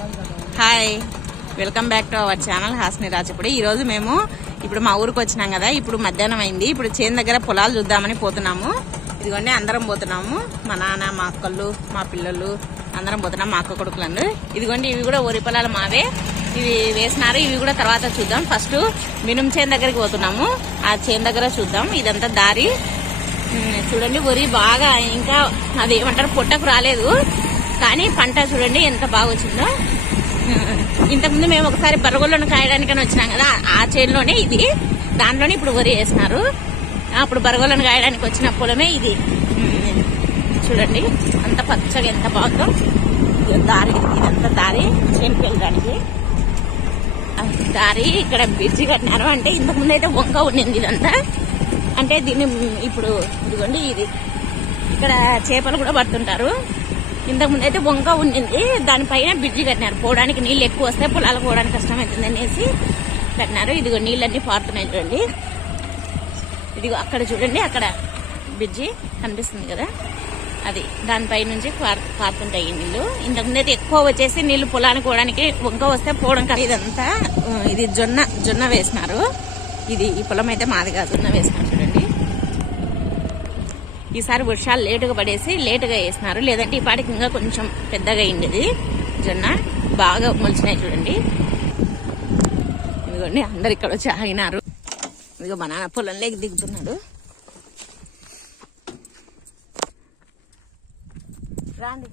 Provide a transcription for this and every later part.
Hi, welcome back to our channel హాస్ని రాజపుడి. ఈ రోజు మేము ఇప్పుడు మా ఊరికి వచ్చినాం కదా. ఇప్పుడు మధ్యాహ్నం అయింది. ఇప్పుడు చేను దగ్గర పొలాలు చూద్దామని పోతున్నాము. ఇదిగోండి అందరం పోతున్నాము. మా నాన్న, మా అక్కలు, మా పిల్లలు అందరం పోతున్నాం. మా అక్క కొడుకులందరూ. ఇదిగోండి ఇవి కూడా వరి పొలాలు మావే. ఇవి వేసినారు. ఇవి కూడా తర్వాత చూద్దాం. ఫస్ట్ మినుము చేను దగ్గరికి పోతున్నాము. ఆ చేను దగ్గర చూద్దాం. ఇదంతా దారి చూడండి. వరి బాగా ఇంకా అది ఏమంటారు పొట్టకు రాలేదు, కానీ పంట చూడండి ఎంత బాగా వచ్చిందో. ఇంతకుముందు మేము ఒకసారి బరగొల్లను కాయడానికని వచ్చినాం కదా, ఆ చేనులోనే ఇది. దాంట్లోనే ఇప్పుడు వరి వేసినారు. అప్పుడు బరగొల్లను కాయడానికి వచ్చిన పొలమే ఇది. చూడండి అంత పచ్చగా ఎంత బాగుందో. దారి ఇదంతా దారి చేనుకి వెళ్ళడానికి దారి. ఇక్కడ బ్రిడ్జి కట్టినారు. అంటే ఇంతకుముందు అయితే వంక ఉండింది ఇదంతా. అంటే దీన్ని ఇప్పుడు ఇదిగోండి ఇది ఇక్కడ చేపలు కూడా పడుతుంటారు. ఇంతకుముందు అయితే వంక ఉండింది. దానిపైన బ్రిడ్జి కట్టినారు. పోవడానికి నీళ్ళు ఎక్కువ వస్తే పొలాలు పోవడానికి కష్టమవుతుంది అనేసి కట్టినారు. ఇదిగో నీళ్ళన్నీ పారుతున్నాయి చూడండి. ఇదిగో అక్కడ చూడండి, అక్కడ బ్రిడ్జి కనిపిస్తుంది కదా, అది దానిపై నుంచి పారుతుంటాయి ఈ నీళ్లు. ఇంతకుముందు అయితే ఎక్కువ వచ్చేసి నీళ్లు పొలానికి పోవడానికి వంక వస్తే పోవడం కాదు. ఇదంతా ఇది జొన్న వేసినారు. ఇది ఈ పొలం అయితే మాది కాదు, జొన్న వేసినారు చూడండి. ఈసారి వర్షాలు లేటుగా పడేసి లేటుగా వేసినారు. లేదంటే ఈ పాటికి ఇంకా కొంచెం పెద్దగా అయింది. జొన్న బాగా మొలిచినాయి చూడండి. ఇదిగోండి అందరు ఇక్కడ వచ్చి ఆగినారు. ఇదిగో మా నాన్న పొలంలోకి దిగుతున్నాడు. రాండి.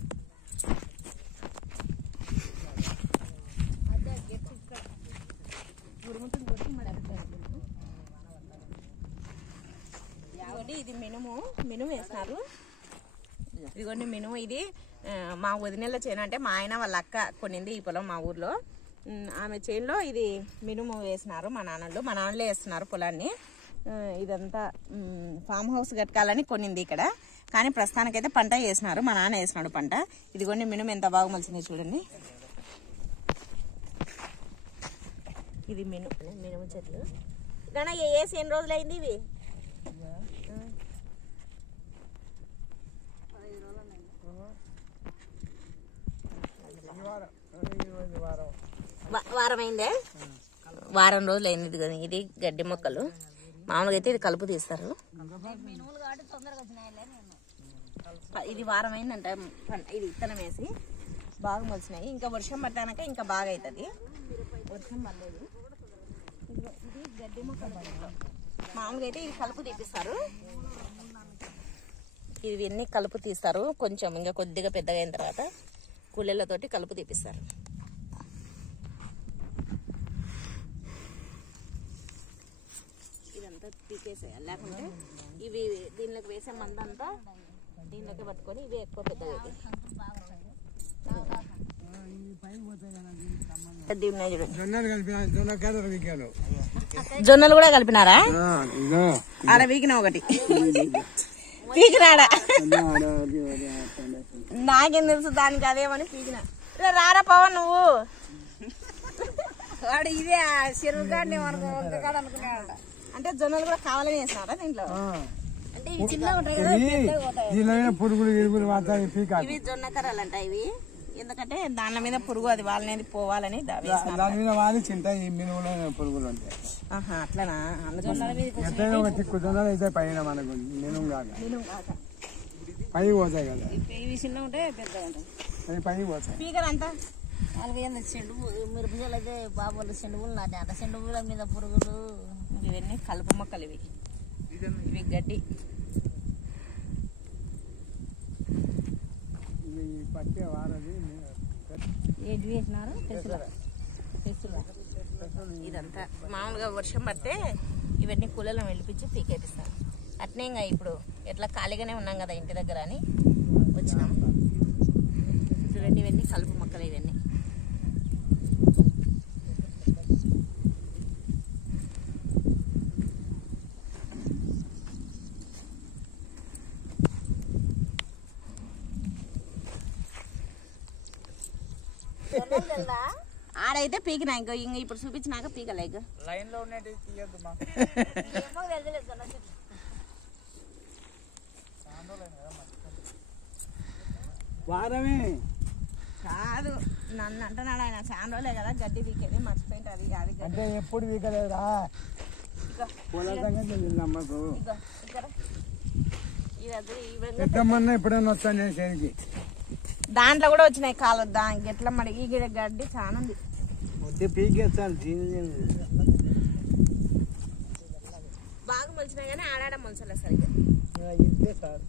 ఇది మినుము వేసినారు. ఇదిగోండి మినుము. ఇది మా వదినెల చేను. అంటే మా ఆయన వాళ్ళ అక్క కొనింది ఈ పొలం మా ఊర్లో. ఆమె చేనులో ఇది మినుము వేసినారు. మా నాన్నలే వేస్తున్నారు పొలాన్ని. ఇదంతా ఫామ్ హౌస్ కట్టాలని కొనింది ఇక్కడ. కానీ ప్రస్తుతానికైతే పంట వేసినారు. మా నాన్న వేసినాడు పంట. ఇదిగోండి మినుము ఎంత బాగా మలిచింది చూడండి. ఇది మినుము చెట్లు. ఇదన్నా వేసి ఎన్ని రోజులు అయింది? ఇవి వారం అయిందే. వారం రోజులు అయింది. ఇది గడ్డి మొక్కలు. మామూలుగా అయితే ఇది కలుపు తీస్తారు. ఇది వారం అయిందంట. ఇది విత్తనం వేసి బాగా మొలిచినాయి. ఇంకా వర్షం పట్టాక ఇంకా బాగా అవుతుంది. వర్షం పడలేదు. ఇది గడ్డి మొక్కలు. మామూలుగా అయితే ఇది కలుపు తీపిస్తారు. ఇవన్నీ కలుపు తీస్తారు. కొంచెం ఇంకా కొద్దిగా పెద్దగా అయిన తర్వాత కూలీలతోటి కలుపు తీపిస్తారు. ఇదంతా తీసేసేయాలి. లేకుంటే ఇవి దీనిలోకి వేసే మందంతా దీనిలోకి పట్టుకొని ఇవి ఎక్కువ పెద్దగా జొన్నలు కూడా కలిపినారా? ఆడ వీకిన ఒకటి పీకినాడా? నాకేం తెలుసు దానికి అదేమని పీకినా. రారా పవన్ నువ్వు. వాడు ఇదే చెరువుగాడిని మనకు అనుకున్నాడు. అంటే జొన్నలు కూడా కావాలని వేసినారా దీంట్లో? అంటే ఇవి చిన్నగా ఉంటాయి కదా, ఇవి జొన్న కర్రలు అంట ఇవి. ఎందుకంటే దాని మీద పురుగు అది వాళ్ళనేది పోవాలని అట్లనా? ఇవి చిన్న ఉంటాయి, పెద్దగా ఉంటాయి. స్పీకర్ అంతా మిరపకాయలు అయితే బాబులు చెండుగులు నాటే చెండుగుల మీద పురుగులు. ఇవన్నీ కలుపు మొక్కలు. ఇవి గడ్డి. ఏంటి వేసినారు? ఇదంతా మామూలుగా వర్షం పడితే ఇవన్నీ కూలలో వెళ్ళిపించి పీకేపిస్తారు. అట్నే ఇంకా ఇప్పుడు ఎట్లా ఖాళీగానే ఉన్నాం కదా ఇంటి దగ్గర అని వచ్చినాం. చూడండి ఇవన్నీ కలుపు మొక్కలు. ఇవన్నీ ఆడైతే పీకినా. ఇంకా ఇప్పుడు చూపించినాక పీకలేక లైన్ లో వారమే కాదు నన్ను అంటున్నాడు ఆయన చాలా రోజులే కదా గడ్డి వీకేది మర్చిపోయింది అది కాదు అంటే ఎప్పుడు వీకలేదురా అమ్మకు పెద్దమ్మన్నా ఎప్పుడైనా వస్తాను నేను చేనికి దాంట్లో కూడా వచ్చినాయి కాలు గెట్ల మడిగి గడ్డి చాలా ఉంది పీకేస్తాను బాగా మొలిచినాయి కానీ ఆడాడ మొలచలే సరిగ్గా ఇంతే సార్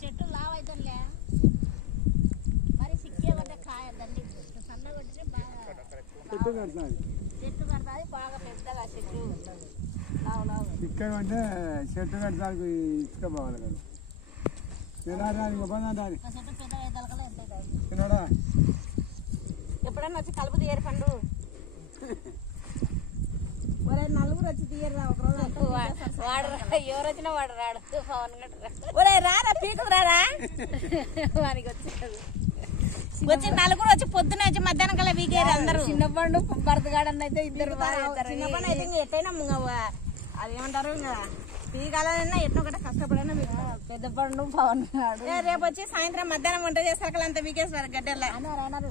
చెట్టు లావ్ అవుతుందిలే మరి సిక్కే పడ్డ కాయ దండి సన్న కొట్టితే బాగా చెట్టు కడతాను చెట్టు కడతాది బాగా పెద్దగా చెట్టు లావు లావు ఇక్కడ అంటే చెట్టు కడతానికి ఇసుక పోవాలి కదా దాని చెట్టు పెద్ద ఎదలకలే ఎంత తిన్నాడా ఎప్పుడన్నా వచ్చి కలుపు తీయరు పండు ఒరే నలుగురు వచ్చి తీయరా ఒకరోజు వాడు ఎవరు వచ్చినా వాడు రాడు పవన్ గట్టు ఒరే రారా పీకులు రారా వానికి వచ్చేది వచ్చి నలుగురు వచ్చి పొద్దున వచ్చి మధ్యాహ్నం కల్లా వీకేరు అందరూ చిన్నప్పండు భర్తగాడన్న అయితే ఇద్దరు చిన్నప్పటి అయితే ఇంకా ఎట్టయినా అదేమంటారు ఇంకా పీకాలన్నా ఎట్లా ఒకటి కష్టపడైనా పెద్ద పండు పవన్ గాడు రేపు వచ్చి సాయంత్రం మధ్యాహ్నం వంట చేస్తారు అంతా వీకేస్తారు గడ్డెల్లా అన్నారు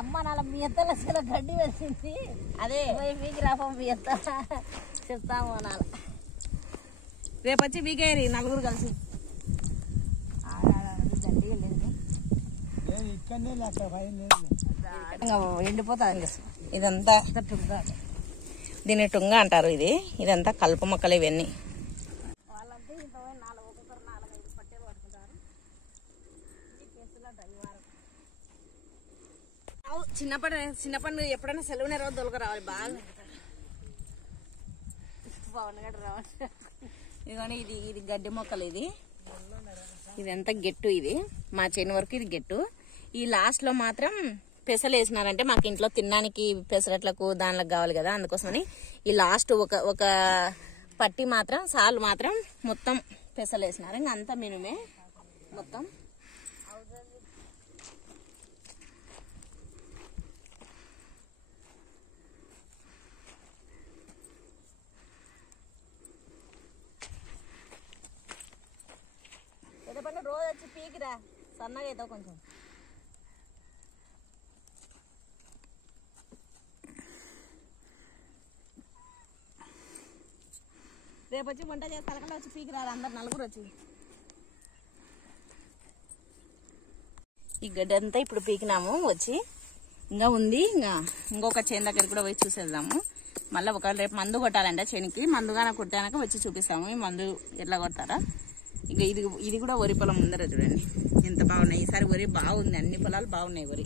అమ్మ నాలుగు మీ ఎత్తల చిన్న గడ్డి వేసింది అదే మీకు రాపం మీ ఎత్త చెప్తాము అనాలి రేపు వచ్చి వీకేరి నలుగురు కలిసి గడ్డి వెళ్ళింది ఇక్కడనే లేక భయం లేదు ఎండిపోతుంది ఇదంతా దీని టుంగ అంటారు ఇదంతా కలుపు మొక్కలు ఇవన్నీ వాళ్ళంటే ఇంత 4 పట్టేలు పట్టుకుంటారు చిన్నప్పటి ఎప్పుడైనా సెలవునే రోజు దొలక రావాలి బాగా పవన్ గడు రావాలి ఇదిగోని ఇది గడ్డి మొక్కలు ఇదంతా గెట్టు మా చేను వరకు ఇది గెట్టు ఈ లాస్ట్ లో మాత్రం పెసలు వేసినారంటే మాకు ఇంట్లో తినడానికి పెసరట్లకు దానిలకు కావాలి కదా అందుకోసమని ఈ లాస్ట్ ఒక పట్టి మాత్రం సాలు మాత్రం మొత్తం పెసలు వేసినారు ఇంకా అంతా మినుమే మొత్తం రోజు వచ్చి పీకిరా సన్నగా అవుతావు కొంచెం రేపు వచ్చి వంట చేస్తాను వచ్చి పీకిరారు అందరు నలుగురు వచ్చి ఈ గడ్డి అంతా ఇప్పుడు పీకినాము వచ్చి ఇంకా ఉంది ఇంకొక చేను దగ్గర కూడా పోయి చూసేద్దాము మళ్ళీ ఒకవేళ రేపు మందు కొట్టాలంటే చేనికి మందుగానే కొట్టాక వచ్చి చూపిస్తాము ఈ మందు ఎట్లా కొడతారా ఇంకా ఇది కూడా వరి పొలం ముందర చూడండి ఎంత బాగున్నాయి ఈసారి వరి బాగుంది అన్ని పొలాలు బాగున్నాయి వరి